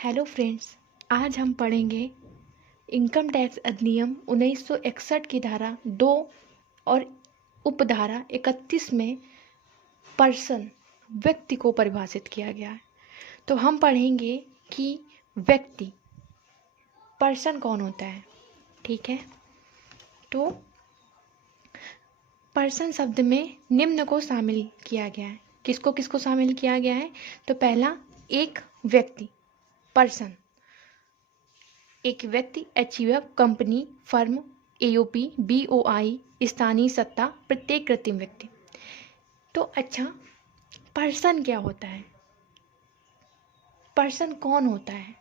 Hello friends, आज हम पढ़ेंगे इनकम टैक्स अधिनियम 1961 की धारा 2 और उपधारा 31 में पर्सन व्यक्ति को परिभाषित किया गया है। तो हम पढ़ेंगे कि व्यक्ति पर्सन कौन होता है। ठीक है, तो पर्सन शब्द में निम्न को शामिल किया गया है। किसको किसको शामिल किया गया है? तो पहला, एक व्यक्ति पर्सन, एक व्यक्ति, HUF, company, firm, AOP, BOI, स्थानीय सत्ता, प्रत्येक कृत्रिम व्यक्ति। तो अच्छा, पर्सन क्या होता है? पर्सन कौन होता है?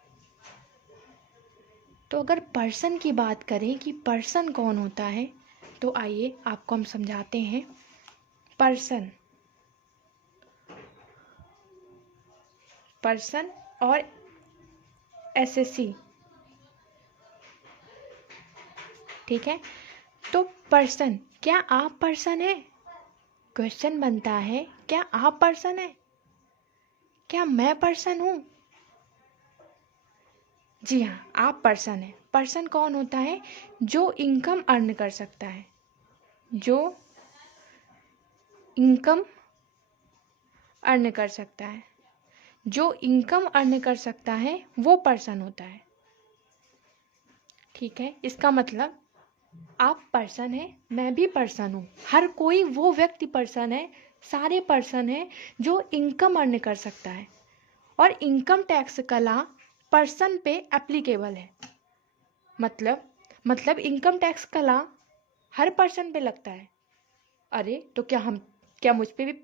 तो अगर पर्सन की बात करें कि पर्सन कौन होता है, तो आइए आपको हम समझाते हैं। पर्सन और एसएससी, ठीक है। तो पर्सन, क्या आप पर्सन है? क्वेश्चन बनता है, क्या आप पर्सन है? क्या मैं पर्सन हूं? जी हाँ, आप पर्सन है। पर्सन कौन होता है? जो इनकम अर्न कर सकता है, जो इनकम अर्न कर सकता है, जो इनकम अर्न कर सकता है वो पर्सन होता है। ठीक है, इसका मतलब आप पर्सन है, मैं भी पर्सन हूँ, हर कोई वो व्यक्ति पर्सन है, सारे पर्सन है जो इनकम अर्न कर सकता है। और इनकम टैक्स का लॉ पर्सन पे एप्लीकेबल है। मतलब इनकम टैक्स का लॉ हर पर्सन पे लगता है। अरे तो क्या मुझ पे भी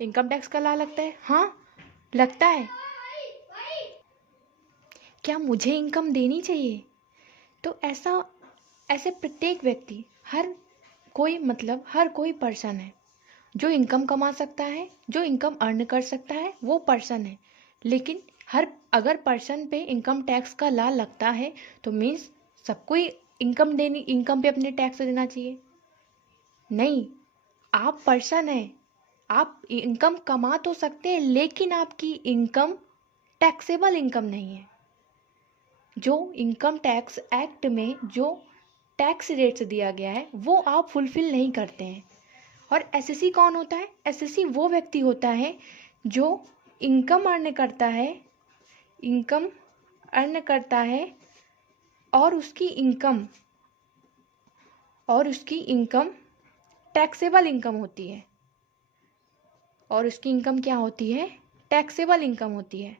इनकम टैक्स का लॉ लगता है? हाँ, लगता है। क्या मुझे इनकम देनी चाहिए? तो ऐसे प्रत्येक व्यक्ति, हर कोई पर्सन है जो इनकम कमा सकता है, जो इनकम अर्न कर सकता है, वो पर्सन है। लेकिन अगर पर्सन पे इनकम टैक्स का लॉ लगता है तो मीन्स सबको इनकम पे अपने टैक्स देना चाहिए? नहीं, आप पर्सन है, आप इनकम कमा तो सकते हैं, लेकिन आपकी इनकम टैक्सेबल इनकम नहीं है। जो इनकम टैक्स एक्ट में जो टैक्स रेट्स दिया गया है वो आप फुलफिल नहीं करते हैं। और एसएससी कौन होता है? एसएससी वो व्यक्ति होता है जो इनकम अर्न करता है और उसकी इनकम टैक्सेबल इनकम होती है। और उसकी इनकम क्या होती है? टैक्सेबल इनकम होती है।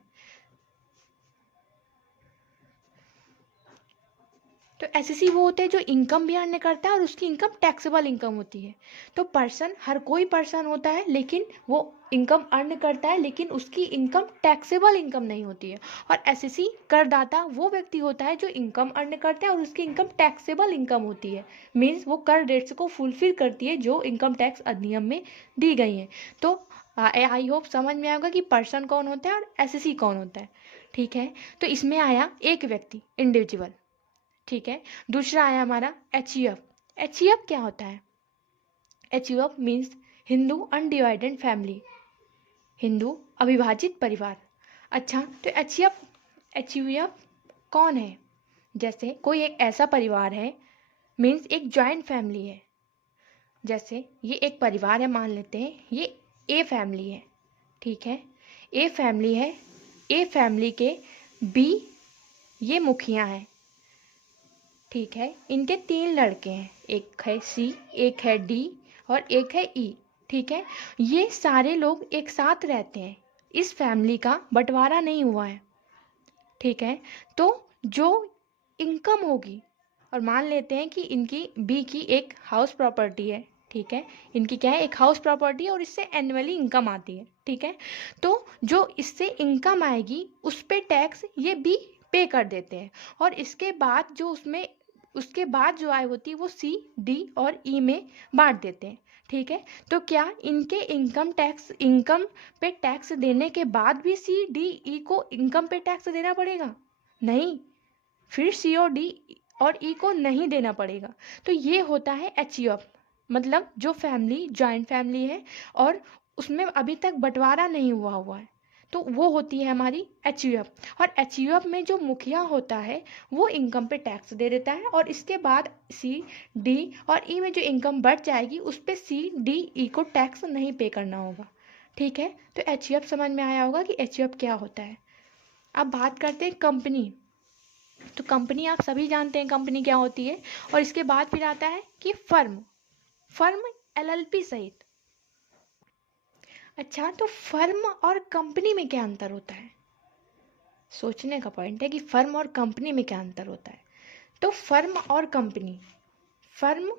तो एसएससी वो होते हैं जो इनकम भी अर्न करता है और उसकी इनकम टैक्सेबल इनकम होती है। तो पर्सन, हर कोई पर्सन होता है, लेकिन वो इनकम अर्न करता है, लेकिन उसकी इनकम टैक्सेबल इनकम नहीं होती है। और एसएससी करदाता वो व्यक्ति होता है जो इनकम अर्न करता है और उसकी इनकम टैक्सेबल इनकम होती है। मीन्स वो कर रेट्स को फुलफिल करती है जो इनकम टैक्स अधिनियम में दी गई हैं। तो आई होप समझ में आएगा कि पर्सन कौन होता है और एसएससी कौन होता है। ठीक है, तो इसमें आया एक व्यक्ति, इंडिविजुअल। ठीक है, दूसरा आया हमारा एचयूएफ। एचयूएफ क्या होता है? HUF means Hindu undivided family, Hindu अविभाजित परिवार। अच्छा, तो एचयूएफ कौन है? जैसे कोई एक ऐसा परिवार है, मीन्स एक जॉइंट फैमिली है। जैसे ये एक परिवार है, मान लेते हैं ये ए फैमिली है। ठीक है, ए फैमिली है, ए फैमिली के बी ये मुखिया है। ठीक है, इनके 3 लड़के हैं, एक है सी, एक है डी और एक है ई। ठीक है, ये सारे लोग एक साथ रहते हैं, इस फैमिली का बंटवारा नहीं हुआ है। ठीक है, तो जो इनकम होगी, और मान लेते हैं कि इनकी बी की एक हाउस प्रॉपर्टी है। ठीक है, इनकी क्या है? एक हाउस प्रॉपर्टी, और इससे एनुअली इनकम आती है। ठीक है, तो जो इससे इनकम आएगी उस पे टैक्स ये बी पे कर देते हैं, और उसके बाद जो आय होती है वो सी, डी और ई में बांट देते हैं। ठीक है, तो क्या इनके इनकम पे टैक्स देने के बाद भी सी, डी, ई को इनकम पे टैक्स देना पड़ेगा? नहीं, फिर सी और डी और ई को नहीं देना पड़ेगा। तो ये होता है एचयूएफ, मतलब जो फैमिली जॉइंट फैमिली है और उसमें अभी तक बंटवारा नहीं हुआ है। तो वो होती है हमारी एचयूएफ। और एचयूएफ में जो मुखिया होता है वो इनकम पे टैक्स दे देता है, और इसके बाद सी, डी और ई में जो इनकम बढ़ जाएगी उस पर सी, डी, ई को टैक्स नहीं पे करना होगा। ठीक है, तो एचयूएफ समझ में आया होगा कि एचयूएफ क्या होता है। अब बात करते हैं कंपनी। तो कंपनी आप सभी जानते हैं कंपनी क्या होती है। और इसके बाद फिर आता है कि फर्म, फर्म एलएलपी सहित। अच्छा, तो फर्म और कंपनी में क्या अंतर होता है? सोचने का पॉइंट है कि फर्म और कंपनी में क्या अंतर होता है। तो फर्म और कंपनी, फर्म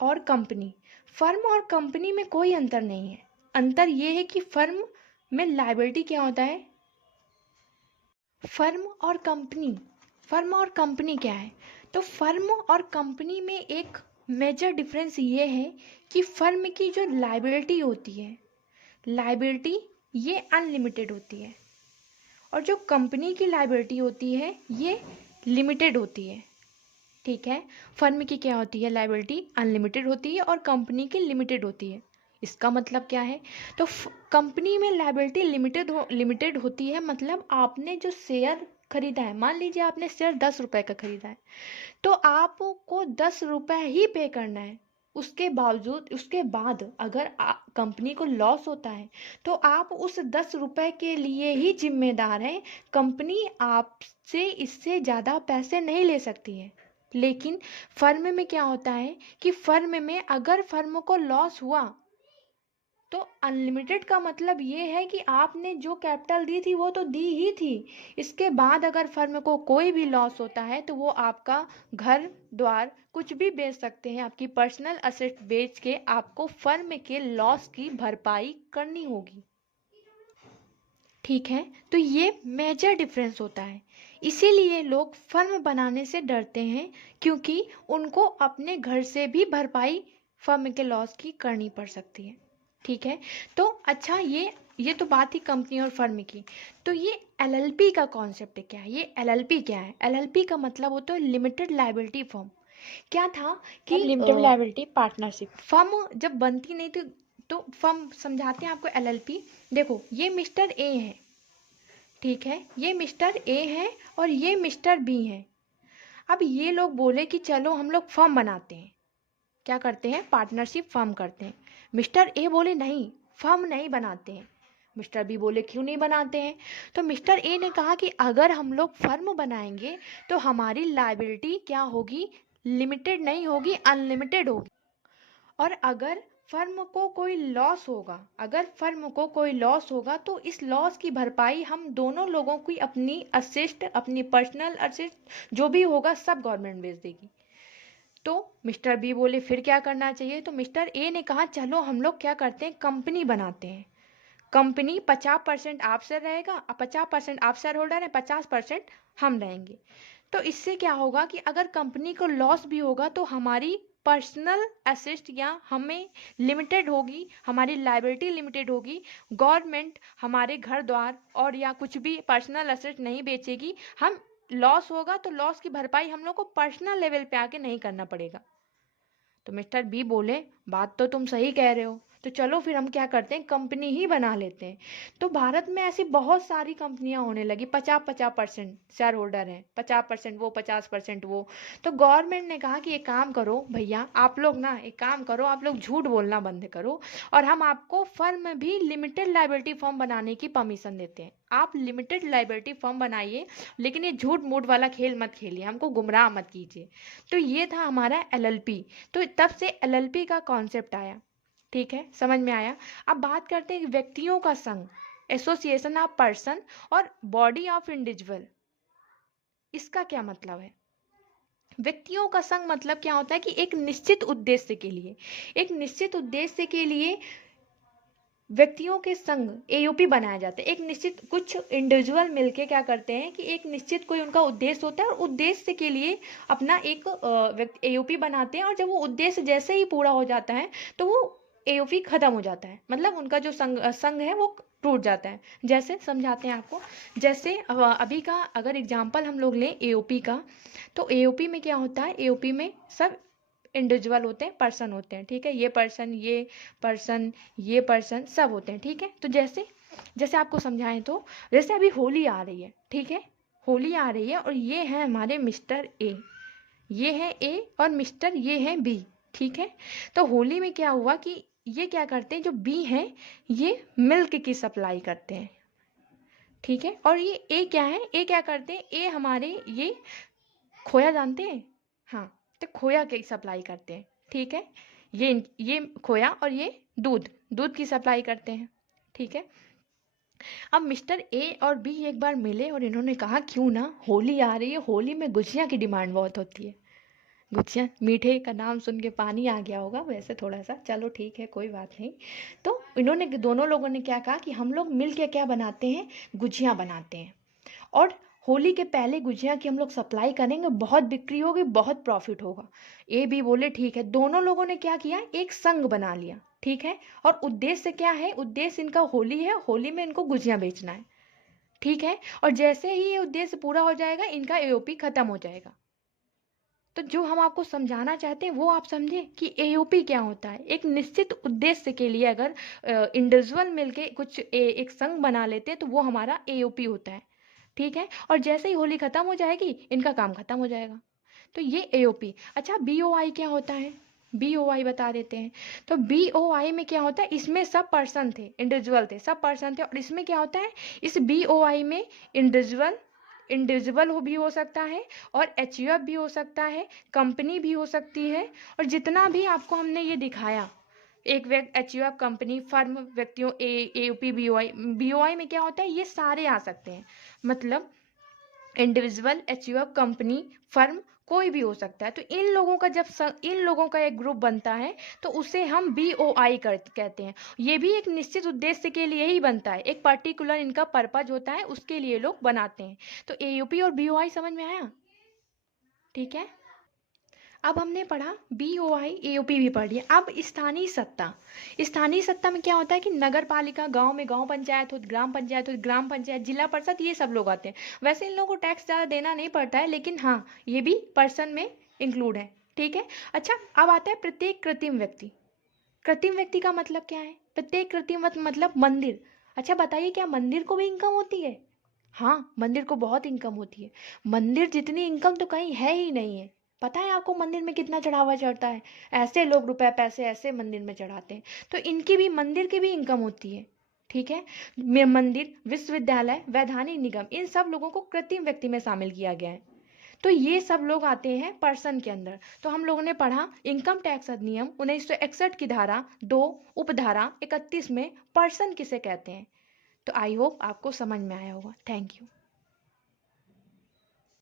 और कंपनी, फर्म और कंपनी में कोई अंतर नहीं है। अंतर ये है कि फर्म में लायबिलिटी क्या होता है। फर्म और कंपनी, फर्म और कंपनी क्या है? तो फर्म और कंपनी में एक मेजर डिफरेंस ये है कि फर्म की जो लायबिलिटी होती है, लायबिलिटी ये अनलिमिटेड होती है, और जो कंपनी की लायबिलिटी होती है ये लिमिटेड होती है। ठीक है, फर्म की क्या होती है, लायबिलिटी अनलिमिटेड होती है और कंपनी की लिमिटेड होती है। इसका मतलब क्या है? तो कंपनी में लायबिलिटी लिमिटेड होती है, मतलब आपने जो शेयर खरीदा है, मान लीजिए आपने शेयर 10 रुपए का खरीदा है, तो आपको 10 रुपए ही पे करना है। उसके बावजूद, उसके बाद अगर कंपनी को लॉस होता है तो आप उस 10 रुपए के लिए ही जिम्मेदार हैं। कंपनी आपसे इससे ज़्यादा पैसे नहीं ले सकती है। लेकिन फर्म में क्या होता है कि फर्म में अगर फर्म को लॉस हुआ तो अनलिमिटेड का मतलब ये है कि आपने जो कैपिटल दी थी वो तो दी ही थी, इसके बाद अगर फर्म को कोई भी लॉस होता है तो वो आपका घर द्वार कुछ भी बेच सकते हैं, आपकी पर्सनल असेट बेच के आपको फर्म के लॉस की भरपाई करनी होगी। ठीक है, तो ये मेजर डिफरेंस होता है। इसीलिए लोग फर्म बनाने से डरते हैं, क्योंकि उनको अपने घर से भी भरपाई फर्म के लॉस की करनी पड़ सकती है। ठीक है, तो अच्छा, ये तो बात थी कंपनी और फर्म की। तो ये एलएलपी का कॉन्सेप्ट क्या है? ये एलएलपी क्या है? एलएलपी का मतलब होता है लिमिटेड लायबिलिटी फर्म। क्या था कि लिमिटेड लायबिलिटी पार्टनरशिप। फर्म जब बनती नहीं थी तो फर्म समझाते हैं आपको एलएलपी। देखो, ये मिस्टर ए है, ठीक है, ये मिस्टर ए है और ये मिस्टर बी है। अब ये लोग बोले कि चलो हम लोग फर्म बनाते हैं। क्या करते हैं? पार्टनरशिप फर्म करते हैं। मिस्टर ए बोले नहीं, फर्म नहीं बनाते हैं। मिस्टर बी बोले क्यों नहीं बनाते हैं? तो मिस्टर ए ने कहा कि अगर हम लोग फर्म बनाएंगे तो हमारी लायबिलिटी क्या होगी, लिमिटेड नहीं होगी, अनलिमिटेड होगी। और अगर फर्म को कोई लॉस होगा, अगर फर्म को कोई लॉस होगा तो इस लॉस की भरपाई हम दोनों लोगों की अपनी असिस्ट, अपनी पर्सनल असिस्ट जो भी होगा सब गवर्नमेंट भेज देगी। तो मिस्टर बी बोले फिर क्या करना चाहिए? तो मिस्टर ए ने कहा चलो हम लोग क्या करते हैं, कंपनी बनाते हैं। कंपनी 50% आप शेयर रहेगा, 50% आप शेयर होल्डर है, 50% हम रहेंगे। तो इससे क्या होगा कि अगर कंपनी को लॉस भी होगा तो हमारी पर्सनल असिस्ट या हमें लिमिटेड होगी, हमारी लायबिलिटी लिमिटेड होगी। गवर्नमेंट हमारे घर द्वार और या कुछ भी पर्सनल असेट नहीं बेचेगी। हम लॉस होगा तो लॉस की भरपाई हम लोग को पर्सनल लेवल पे आके नहीं करना पड़ेगा। तो मिस्टर बी बोले बात तो तुम सही कह रहे हो, तो चलो फिर हम क्या करते हैं, कंपनी ही बना लेते हैं। तो भारत में ऐसी बहुत सारी कंपनियां होने लगी, 50-50% शेयर होल्डर हैं, 50% वो, 50% वो। तो गवर्नमेंट ने कहा कि एक काम करो भैया, आप लोग ना एक काम करो, आप लोग झूठ बोलना बंद करो और हम आपको फर्म भी लिमिटेड लायबिलिटी फर्म बनाने की परमिशन देते हैं। आप लिमिटेड लायबिलिटी फर्म बनाइए, लेकिन ये झूठ मूठ वाला खेल मत खेलिए, हमको गुमराह मत कीजिए। तो ये था हमारा एलएलपी। तो तब से एलएलपी का कॉन्सेप्ट आया। ठीक है, समझ में आया। अब बात करते हैं व्यक्तियों का संघ, एसोसिएशन ऑफ पर्सन और बॉडी ऑफ इंडिविजुअल। इसका क्या मतलब है? व्यक्तियों का संघ मतलब क्या होता है कि एक निश्चित उद्देश्य के लिए, एक निश्चित उद्देश्य के लिए व्यक्तियों के संघ एयूपी बनाया जाता है। एक निश्चित कुछ इंडिविजुअल मिलके क्या करते हैं कि एक निश्चित कोई उनका उद्देश्य होता है और उद्देश्य के लिए अपना एक एयूपी बनाते हैं, और जब वो उद्देश्य जैसे ही पूरा हो जाता है तो वो एयूपी खत्म हो जाता है, मतलब उनका जो संघ है वो टूट जाता है। जैसे समझाते हैं आपको, जैसे अभी का अगर एग्जाम्पल हम लोग लें एओपी का, तो एओपी में क्या होता है, एओपी में सब इंडिविजुअल होते हैं, पर्सन होते हैं। ठीक है, ये पर्सन, ये पर्सन, ये पर्सन सब होते हैं। ठीक है, तो जैसे जैसे आपको समझाएं तो, जैसे अभी होली आ रही है, ठीक है, होली आ रही है और ये है हमारे मिस्टर ए, ये है ए और मिस्टर ये है बी, ठीक है। तो होली में क्या हुआ कि ये क्या करते हैं, जो बी हैं ये मिल्क की सप्लाई करते हैं, ठीक है, और ये ए क्या है, ए क्या करते हैं, ए हमारे ये खोया जानते हैं, हाँ, तो खोया की सप्लाई करते हैं, ठीक है, ये खोया और ये दूध, दूध की सप्लाई करते हैं, ठीक है। अब मिस्टर ए और बी एक बार मिले और इन्होंने कहा क्यों ना, होली आ रही है, होली में गुजिया की डिमांड बहुत होती है, गुजिया, मीठे का नाम सुन के पानी आ गया होगा वैसे थोड़ा सा, चलो ठीक है कोई बात नहीं। तो इन्होंने, दोनों लोगों ने क्या कहा कि हम लोग मिल के क्या बनाते हैं, गुजिया बनाते हैं, और होली के पहले गुजिया की हम लोग सप्लाई करेंगे, बहुत बिक्री होगी, बहुत प्रॉफिट होगा। ए बी बोले ठीक है, दोनों लोगों ने क्या किया, एक संघ बना लिया, ठीक है, और उद्देश्य क्या है, उद्देश्य इनका होली है, होली में इनको गुजिया बेचना है, ठीक है, और जैसे ही ये उद्देश्य पूरा हो जाएगा इनका एओपी खत्म हो जाएगा। तो जो हम आपको समझाना चाहते हैं वो आप समझे कि एओपी क्या होता है। एक निश्चित उद्देश्य के लिए अगर इंडिविजुअल मिलके कुछ एक संघ बना लेते हैं तो वो हमारा एओपी होता है, ठीक है, और जैसे ही होली खत्म हो जाएगी इनका काम खत्म हो जाएगा। तो ये एओपी। अच्छा, बीओआई क्या होता है, बीओआई बता देते हैं। तो बीओआई में क्या होता है, इसमें सब पर्सन थे, इंडिविजुअल थे, सब पर्सन थे, और इसमें क्या होता है, इस बीओआई में इंडिविजुअल इंडिविजुअल भी हो सकता है और एचयूएफ भी हो सकता है, कंपनी भी हो सकती है, और जितना भी आपको हमने ये दिखाया, एक व्यक्ति, एचयूएफ, कंपनी, फर्म, व्यक्तियों, एयूपी, बीओआई, बीओआई में क्या होता है, ये सारे आ सकते हैं, मतलब इंडिविजुअल, एचयूएफ, कंपनी, फर्म, कोई भी हो सकता है। तो इन लोगों का जब इन लोगों का एक ग्रुप बनता है तो उसे हम बीओआई कहते हैं। ये भी एक निश्चित उद्देश्य के लिए ही बनता है, एक पर्टिकुलर इनका पर्पज होता है, उसके लिए लोग बनाते हैं। तो एयूपी और बीओआई समझ में आया, ठीक है। अब हमने पढ़ा बीओआई, एओपी भी पढ़ लिया। अब स्थानीय सत्ता, स्थानीय सत्ता में क्या होता है कि नगर पालिका, गांव में गांव पंचायत हो, ग्राम पंचायत हो, ग्राम पंचायत, जिला परिषद, ये सब लोग आते हैं। वैसे इन लोगों को टैक्स ज़्यादा देना नहीं पड़ता है, लेकिन हाँ ये भी पर्सन में इंक्लूड है, ठीक है। अच्छा, अब आता है प्रत्येक कृत्रिम व्यक्ति। कृत्रिम व्यक्ति का मतलब क्या है, प्रत्येक कृत्रिम मतलब मंदिर। अच्छा बताइए, क्या मंदिर को भी इनकम होती है? हाँ, मंदिर को बहुत इनकम होती है। मंदिर जितनी इनकम तो कहीं है ही नहीं है। पता है आपको मंदिर में कितना चढ़ावा चढ़ता है? ऐसे लोग रुपए पैसे ऐसे मंदिर में चढ़ाते हैं। तो इनकी भी, मंदिर की भी इनकम होती है, ठीक है। मंदिर, विश्वविद्यालय, वैधानिक निगम, इन सब लोगों को कृत्रिम व्यक्ति में शामिल किया गया है। तो ये सब लोग आते हैं पर्सन के अंदर। तो हम लोगों ने पढ़ा इनकम टैक्स अधिनियम 1961 की धारा 2 उपधारा 31 में पर्सन किसे कहते हैं। तो आई होप आपको समझ में आया होगा। Thank you.